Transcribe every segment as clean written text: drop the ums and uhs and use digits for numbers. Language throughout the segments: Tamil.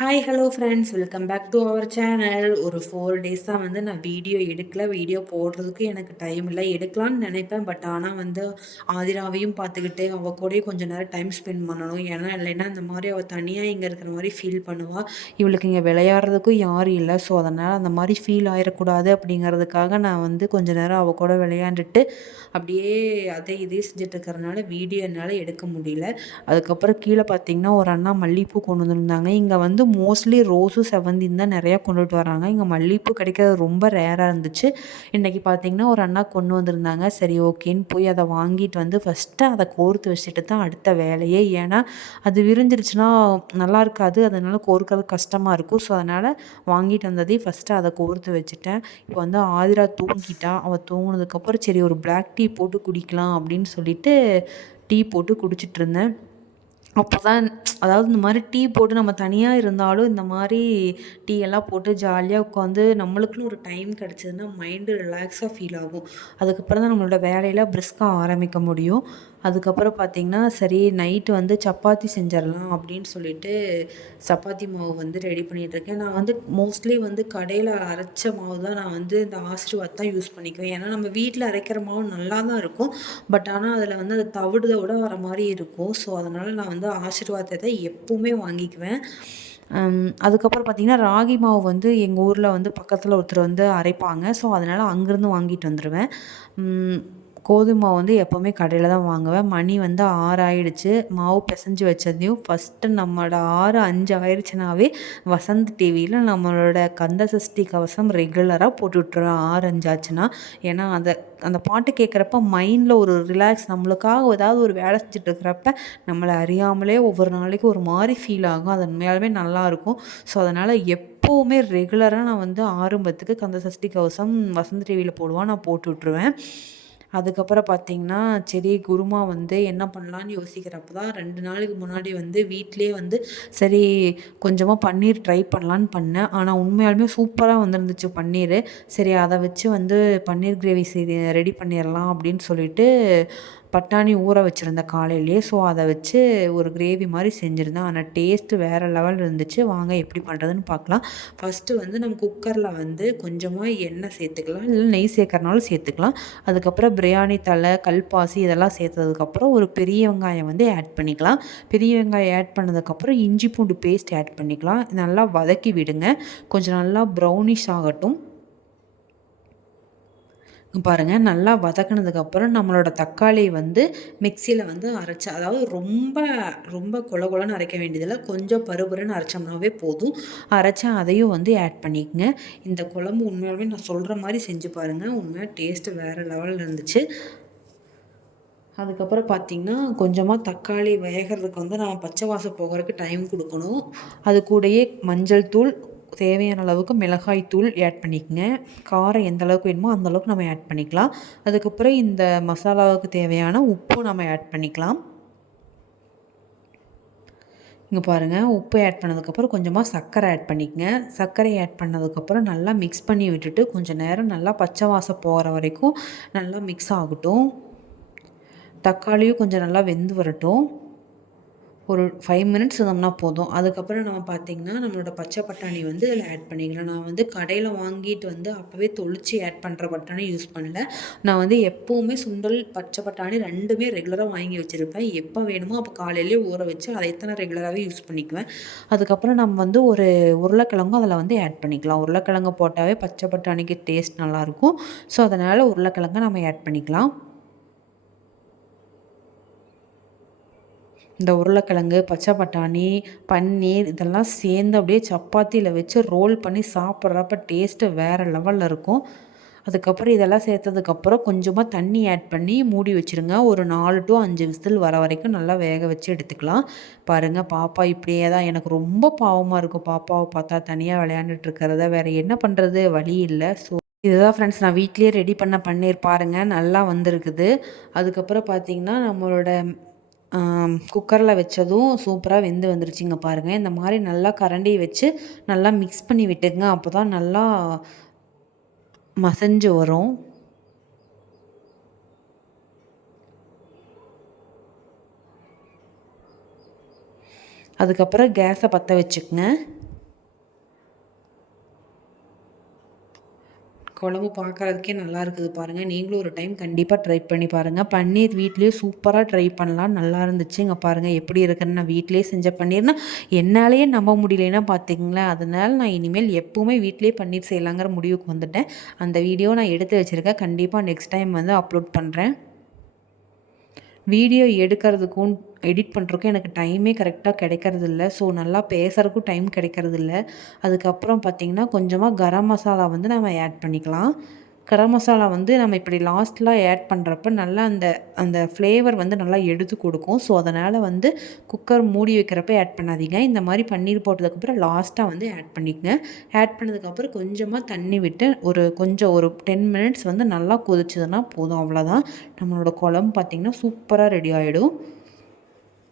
Hi hello friends, welcome back to our channel. ஒரு 4 டேஸாக நான் வீடியோ எடுக்கல. வீடியோ போடுறதுக்கு எனக்கு டைம் இல்லை. எடுக்கலான்னு நினைப்பேன், பட் ஆனால் ஆதிராவையும் பார்த்துக்கிட்டு அவள் கூடயும் கொஞ்சம் நேரம் டைம் ஸ்பெண்ட் பண்ணணும். ஏன்னா இல்லைன்னா இந்த மாதிரி அவள் தனியாக இங்கே இருக்கிற மாதிரி ஃபீல் பண்ணுவாள். இவளுக்கு இங்கே விளையாடுறதுக்கும் யாரும் இல்லை. ஸோ அதனால் அந்த மாதிரி ஃபீல் ஆகிடக்கூடாது அப்படிங்கிறதுக்காக நான் கொஞ்சம் நேரம் அவள் கூட விளையாண்டுட்டு அப்படியே அதை இதே செஞ்சுட்டு இருக்கிறதுனால வீடியோ என்னால் எடுக்க முடியல. அதுக்கப்புறம் கீழே பார்த்தீங்கன்னா ஒரு அண்ணா மல்லிகைப்பூ கொண்டு வந்திருந்தாங்க. இங்கே மோஸ்ட்லி ரோஸும் செவந்தியும் தான் நிறையா கொண்டுட்டு வராங்க. இங்கே மல்லிகைப்பூ கிடைக்கிறது ரொம்ப ரேராக இருந்துச்சு. இன்றைக்கி பார்த்திங்கன்னா ஒரு அண்ணா கொண்டு வந்திருந்தாங்க. சரி ஓகேன்னு போய் அதை வாங்கிட்டு ஃபஸ்ட்டு அதை கோர்த்து வச்சுட்டு தான் அடுத்த வேலையே. ஏன்னா அது விரிஞ்சிருச்சுன்னா நல்லா இருக்காது, அதனால் கோர்க்கிறது கஷ்டமாக இருக்கும். ஸோ அதனால் வாங்கிட்டு வந்ததே ஃபஸ்ட்டு அதை கோர்த்து வச்சுட்டேன். இப்போ ஆதிரா தூங்கிட்டா. அவள் தூங்கினதுக்கப்புறம் சரி ஒரு பிளாக் டீ போட்டு குடிக்கலாம் அப்படின்னு சொல்லிட்டு டீ போட்டு குடிச்சிட்டு இருந்தேன். அப்போ தான் அதாவது இந்த மாதிரி டீ போட்டு நம்ம தனியாக இருந்தாலும் இந்த மாதிரி டீ எல்லாம் போட்டு ஜாலியாக உட்காந்து நம்மளுக்குன்னு ஒரு டைம் கிடச்சதுன்னா மைண்டு ரிலாக்ஸாக ஃபீல் ஆகும். அதுக்கப்புறம் தான் நம்மளோட வேலையெல்லாம் பிரிஸ்காக ஆரம்பிக்க முடியும். அதுக்கப்புறம் பார்த்திங்கன்னா சரி நைட்டு சப்பாத்தி செஞ்சிடலாம் அப்படின்னு சொல்லிட்டு சப்பாத்தி மாவு ரெடி பண்ணிகிட்ருக்கேன். நான் மோஸ்ட்லி கடையில் அரைச்ச மாவு தான் நான் இந்த ஆசீர்வாத் தான் யூஸ் பண்ணிக்குவேன். ஏன்னா நம்ம வீட்டில் அரைக்கிற மாவு நல்லா தான் இருக்கும், பட் ஆனால் அதில் அது தவிடுதோட வர மாதிரி இருக்கும். ஸோ அதனால் நான் ஆசீர்வாத்தை தான் எப்போவுமே வாங்கிக்குவேன். அதுக்கப்புறம் பார்த்திங்கன்னா ராகி மாவு எங்கள் ஊரில் பக்கத்தில் ஒருத்தர் அரைப்பாங்க. ஸோ அதனால் அங்கேருந்து வாங்கிட்டு வந்துடுவேன். கோதுமை மாவு எப்போவுமே கடையில் தான் வாங்குவேன். மணி 6 ஆயிடுச்சு. மாவு பிசைஞ்சு வச்சதையும் ஃபஸ்ட்டு நம்மளோட 6:05 ஆயிடுச்சுனாவே வசந்த் டிவியில் நம்மளோட கந்த சஷ்டி கவசம் ரெகுலராக போட்டு விட்ருவேன் 6:05 ஆச்சுன்னா. ஏன்னா அந்த பாட்டு கேட்குறப்ப மைண்டில் ஒரு ரிலாக்ஸ், நம்மளுக்காக ஏதாவது ஒரு வேலை செஞ்சுட்டு இருக்கிறப்ப நம்மளை அறியாமலே ஒவ்வொரு நாளைக்கும் ஒரு மாதிரி ஃபீல் ஆகும். அது உண்மையாலுமே நல்லாயிருக்கும். ஸோ அதனால் எப்போவுமே ரெகுலராக நான் 6:10க்கு கந்த சஷ்டி கவசம் வசந்த் டிவியில் போடுவான், நான் போட்டு விட்ருவேன். அதுக்கப்புறம் பார்த்திங்கன்னா சரி குருமா என்ன பண்ணலான்னு யோசிக்கிறப்ப தான் 2 நாளைக்கு முன்னாடி வீட்டிலே சரி கொஞ்சமாக பன்னீர் ட்ரை பண்ணலான்னு பண்ணேன். ஆனால் உண்மையாலுமே சூப்பராக வந்துருந்துச்சு பன்னீர். சரி அதை வச்சு பன்னீர் கிரேவி ரெடி பண்ணிடலாம் அப்படின்னு சொல்லிட்டு பட்டாணி ஊற வச்சுருந்தேன் காலையிலேயே. ஸோ அதை வச்சு ஒரு கிரேவி மாதிரி செஞ்சுருந்தேன். ஆனால் டேஸ்ட்டு வேறு லெவல் இருந்துச்சு. வாங்க எப்படி பண்ணுறதுன்னு பார்க்கலாம். ஃபஸ்ட்டு நம்ம குக்கரில் கொஞ்சமாக எண்ணெய் சேர்த்துக்கலாம், இல்லை நெய் சேர்க்கறனாலும் சேர்த்துக்கலாம். அதுக்கப்புறம் பிரியாணி தலை, கல்பாசி இதெல்லாம் சேர்த்ததுக்கப்புறம் ஒரு பெரிய வெங்காயம் ஆட் பண்ணிக்கலாம். பெரிய வெங்காயம் ஆட் பண்ணதுக்கப்புறம் இஞ்சி பூண்டு பேஸ்ட் ஆட் பண்ணிக்கலாம். நல்லா வதக்கி விடுங்க. கொஞ்சம் நல்லா ப்ரௌனிஷ் ஆகட்டும். பாருங்கள், நல்லா வதக்கினதுக்கப்புறம் நம்மளோட தக்காளி மிக்சியில் அரைச்சா, அதாவது ரொம்ப ரொம்ப கொல கொலன்னு அரைக்க வேண்டியதில்லை, கொஞ்சம் பருபருன்னு அரைச்சோம்னாவே போதும். அரைச்சா அதையும் ஆட் பண்ணிக்கங்க. இந்த குழம்பு உண்மையாலுமே நான் சொல்கிற மாதிரி செஞ்சு பாருங்கள், உண்மையாக டேஸ்ட்டு வேறு லெவலில் இருந்துச்சு. அதுக்கப்புறம் பார்த்திங்கன்னா கொஞ்சமாக தக்காளி வேகிறதுக்கு நம்ம பச்சை வாசம் போகிறதுக்கு டைம் கொடுக்கணும். அது கூடயே மஞ்சள் தூள், தேவையான அளவுக்கு மிளகாய் தூள் ஆட் பண்ணிக்கங்க. காரம் எந்த அளவுக்கு வேணுமோ அந்தளவுக்கு நம்ம ஆட் பண்ணிக்கலாம். அதுக்கப்புறம் இந்த மசாலாவுக்கு தேவையான உப்பும் நம்ம ஆட் பண்ணிக்கலாம். இங்கே பாருங்கள், உப்பு ஆட் பண்ணதுக்கப்புறம் கொஞ்சமாக சர்க்கரை ஆட் பண்ணிக்கங்க. சர்க்கரை ஆட் பண்ணதுக்கப்புறம் நல்லா மிக்ஸ் பண்ணி விட்டுட்டு கொஞ்சம் நேரம் நல்லா பச்சை வாசம் போகிற வரைக்கும் நல்லா மிக்ஸ் ஆகட்டும். தக்காளியும் கொஞ்சம் நல்லா வெந்து வரட்டும். ஒரு 5 மினிட்ஸ் இருந்தோம்னா போதும். அதுக்கப்புறம் நம்ம பார்த்திங்கன்னா நம்மளோட பச்சை பட்டாணி இதில் ஆட் பண்ணிக்கலாம். நான் கடையில் வாங்கிட்டு அப்போவே தொளிச்சு ஆட் பண்ணுற பட்டாணி யூஸ் பண்ணல. நான் எப்போவுமே சுண்டல், பச்சை பட்டாணி 2மே ரெகுலராக வாங்கி வச்சுருப்பேன். எப்போ வேணுமோ அப்போ காலையிலேயே ஊற வச்சு அதைத்தான் நான் ரெகுலராகவே யூஸ் பண்ணிக்குவேன். அதுக்கப்புறம் நம்ம ஒரு உருளைக்கிழங்கும் அதில் ஆட் பண்ணிக்கலாம். உருளைக்கிழங்கு போட்டாவே பச்சை பட்டாணிக்கு டேஸ்ட் நல்லாயிருக்கும். ஸோ அதனால் உருளைக்கிழங்கை நம்ம ஆட் பண்ணிக்கலாம். இந்த உருளைக்கிழங்கு, பச்சை பட்டாணி, பன்னீர் இதெல்லாம் சேர்ந்து அப்படியே சப்பாத்தியில் வச்சு ரோல் பண்ணி சாப்பிட்றப்ப டேஸ்ட்டு வேறு லெவலில் இருக்கும். அதுக்கப்புறம் இதெல்லாம் சேர்த்ததுக்கப்புறம் கொஞ்சமாக தண்ணி ஆட் பண்ணி மூடி வச்சுருங்க. ஒரு 4 to 5 விசில் வர வரைக்கும் நல்லா வேக வச்சு எடுத்துக்கலாம். பாருங்கள், பாப்பா இப்படியே தான், எனக்கு ரொம்ப பாவமாக இருக்கும் பாப்பாவை பார்த்தா தனியாக விளையாண்டுட்டு இருக்கிறத. வேறு என்ன பண்ணுறது, வழி இல்லை. ஸோ இதுதான் ஃப்ரெண்ட்ஸ், நான் வீட்லேயே ரெடி பண்ண பன்னீர். பாருங்கள், நல்லா வந்திருக்குது. அதுக்கப்புறம் பார்த்திங்கன்னா நம்மளோட குக்கரில் வச்சதும் சூப்பராக வெந்து வந்துருச்சுங்க. பாருங்கள், இந்த மாதிரி நல்லா கரண்டி வச்சு நல்லா மிக்ஸ் பண்ணி விட்டுங்க. அப்போ தான் நல்லா மசஞ்சு வரும். அதுக்கப்புறம் கேஸை பற்ற வச்சுக்கங்க. குழம்பு பார்க்கறதுக்கே நல்லா இருக்குது பாருங்கள். நீங்களும் ஒரு டைம் கண்டிப்பாக ட்ரை பண்ணி பாருங்கள். பன்னீர் வீட்லேயே சூப்பராக ட்ரை பண்ணலாம். நல்லா இருந்துச்சு. இங்கே பாருங்கள் எப்படி இருக்குன்னு. நான் வீட்டிலேயே செஞ்ச பன்னீர்னா என்னாலேயே நம்ப முடியலன்னா பார்த்துக்கங்களேன். அதனால நான் இனிமேல் எப்போவுமே வீட்டிலேயே பன்னீர் செய்யலாங்கிற முடிவுக்கு வந்துட்டேன். அந்த வீடியோ நான் எடுத்து வச்சுருக்கேன். கண்டிப்பாக நெக்ஸ்ட் டைம் வந்து அப்லோட் பண்ணுறேன். வீடியோ எடுக்கிறதுக்கும் எடிட் பண்ணுறதுக்கும் எனக்கு டைமே கரெக்டாக கிடைக்கிறதில்ல. ஸோ நல்லா பேசுகிறதுக்கும் டைம் கிடைக்கிறதில்ல. அதுக்கப்புறம் பார்த்திங்கன்னா கொஞ்சமாக கரம் மசாலா வந்து நம்ம ஆட் பண்ணிக்கலாம். கரம் மசாலா வந்து நம்ம இப்படி லாஸ்ட்டில் ஆட் பண்ணுறப்ப நல்லா அந்த அந்த ஃப்ளேவர் வந்து நல்லா எடுத்து கொடுக்கும். ஸோ அதனால் வந்து குக்கர் மூடி வைக்கிறப்ப ஆட் பண்ணாதீங்க. இந்த மாதிரி பன்னீர் போட்டதுக்கப்புறம் லாஸ்ட்டாக வந்து ஆட் பண்ணிக்கங்க. ஆட் பண்ணதுக்கப்புறம் கொஞ்சமாக தண்ணி விட்டு ஒரு 10 மினிட்ஸ் வந்து நல்லா கொதிச்சதுன்னா போதும். அவ்வளோதான். நம்மளோட குழம்பு பார்த்திங்கன்னா சூப்பராக ரெடி ஆகிடும்.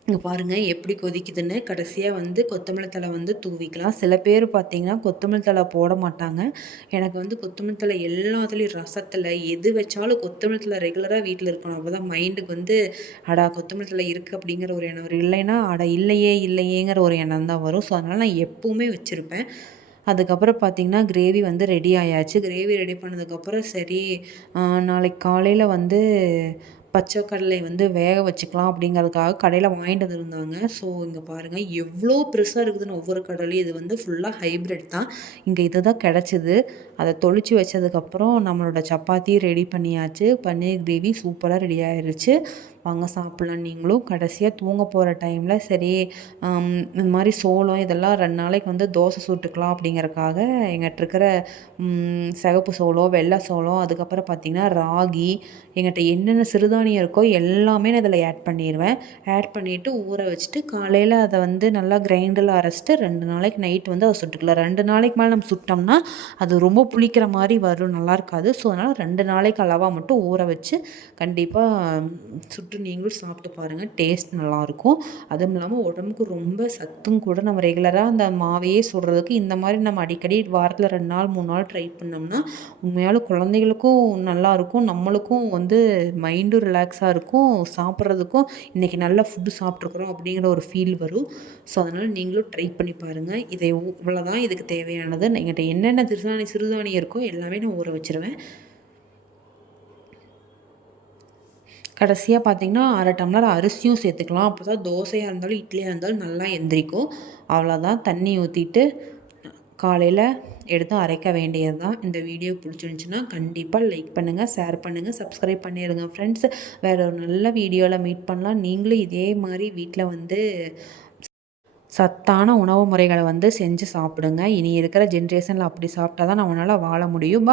இங்கே பாருங்கள் எப்படி கொதிக்குதுன்னு. கடைசியாக வந்து கொத்தமல்லி தழை வந்து தூவிக்கலாம். சில பேர் பார்த்திங்கன்னா கொத்தமல்லி தழை போட மாட்டாங்க. எனக்கு வந்து கொத்தமல்லி தழை எல்லாத்துலேயும் ரசத்தில் எது வச்சாலும் கொத்தமல்லி தழை ரெகுலராக வீட்டில் இருக்கணும். அப்போ தான் மைண்டுக்கு வந்து அடா கொத்தமல்லி தழை இருக்குது அப்படிங்கிற ஒரு எண்ணம் வரும். இல்லைன்னா இல்லையே இல்லையேங்கிற ஒரு எண்ணம் தான் வரும். ஸோ அதனால் நான் எப்போவுமே வச்சுருப்பேன். அதுக்கப்புறம் பார்த்திங்கன்னா கிரேவி வந்து ரெடி ஆயாச்சு. கிரேவி ரெடி பண்ணதுக்கப்புறம் சரி நாளைக்கு காலையில் வந்து பச்சை கடலை வந்து வேக வச்சுக்கலாம் அப்படிங்கிறதுக்காக கடையில் வாங்கிட்டு வந்துருந்தாங்க. ஸோ இங்கே பாருங்கள் எவ்வளோ பெருசாக இருக்குதுன்னு ஒவ்வொரு கடலையும். இது வந்து ஃபுல்லாக ஹைப்ரிட் தான். இங்கே இது தான் கிடச்சிது. அதை தொளிச்சு வச்சதுக்கப்புறம் நம்மளோட சப்பாத்தி ரெடி பண்ணியாச்சு. பன்னீர் கிரேவி சூப்பராக ரெடி ஆயிடுச்சு. வாங்க சாப்பிட்லாம் நீங்களும். கடைசியாக தூங்க போகிற டைமில் சரி இந்த மாதிரி சோளம் இதெல்லாம் 2 நாளைக்கு வந்து தோசை சுட்டுக்கலாம் அப்படிங்கிறக்காக எங்கிட்ட இருக்கிற சிகப்பு சோளம், வெள்ளை சோளம், அதுக்கப்புறம் பார்த்திங்கன்னா ராகி, எங்கிட்ட என்னென்ன சிறுதானியம் இருக்கோ எல்லாமே நான் இதில் ஆட் பண்ணிடுவேன். ஆட் பண்ணிவிட்டு ஊற வச்சுட்டு காலையில் அதை வந்து நல்லா கிரைண்டரில் அரைச்சிட்டு 2 நாளைக்கு நைட் வந்து அதை சுட்டுக்கலாம். 2 நாளைக்கு மேலே நம்ம சுட்டோம்னா அது ரொம்ப புளிக்கிற மாதிரி வரும், நல்லா இருக்காது. ஸோ அதனால் 2 நாளைக்கு அளவாக மட்டும் ஊற வச்சு கண்டிப்பாக சுட்டு நீங்களும் சாப்பிட்டு பாருங்கள். டேஸ்ட் நல்லாயிருக்கும். அதுவும் இல்லாமல் உடம்புக்கு ரொம்ப சத்தும் கூட. நம்ம ரெகுலராக அந்த மாவையே சுடுறதுக்கு இந்த மாதிரி நம்ம அடிக்கடி வாரத்தில் 2 நாள் 3 நாள் ட்ரை பண்ணோம்னா உண்மையாலும் குழந்தைகளுக்கும் நல்லாயிருக்கும். நம்மளுக்கும் வந்து மைண்டும் ரிலாக்ஸாக இருக்கும். சாப்பிட்றதுக்கும் இன்றைக்கி நல்ல ஃபுட்டு சாப்பிட்ருக்குறோம் அப்படிங்கிற ஒரு ஃபீல் வரும். ஸோ அதனால் நீங்களும் ட்ரை பண்ணி பாருங்கள். இவ்வளோதான் இதுக்கு தேவையானது. என்கிட்ட என்னென்ன சிறுதானியம் இருக்கோ எல்லாமே நான் ஊற வச்சுருவேன். கடைசியாக பார்த்திங்கன்னா 1/2 டம்ளர் அரிசியும் சேர்த்துக்கலாம். அப்போ தான் தோசையாக இருந்தாலும் இட்லியாக இருந்தாலும் நல்லா எந்திரிக்கும். அவ்வளோதான். தண்ணி ஊற்றிட்டு காலையில் எடுத்து அரைக்க வேண்டியது தான். இந்த வீடியோ பிடிச்சிருந்துச்சின்னா கண்டிப்பாக லைக் பண்ணுங்கள், ஷேர் பண்ணுங்கள், சப்ஸ்கிரைப் பண்ணிடுங்க ஃப்ரெண்ட்ஸ். வேறு ஒரு நல்ல வீடியோவில் மீட் பண்ணலாம். நீங்களும் இதே மாதிரி வீட்டில் வந்து சத்தான உணவு முறைகளை வந்து செஞ்சு சாப்பிடுங்க. இனி இருக்கிற ஜென்ரேஷனில் அப்படி சாப்பிட்டா தான் நம்மளால் வாழ முடியும்.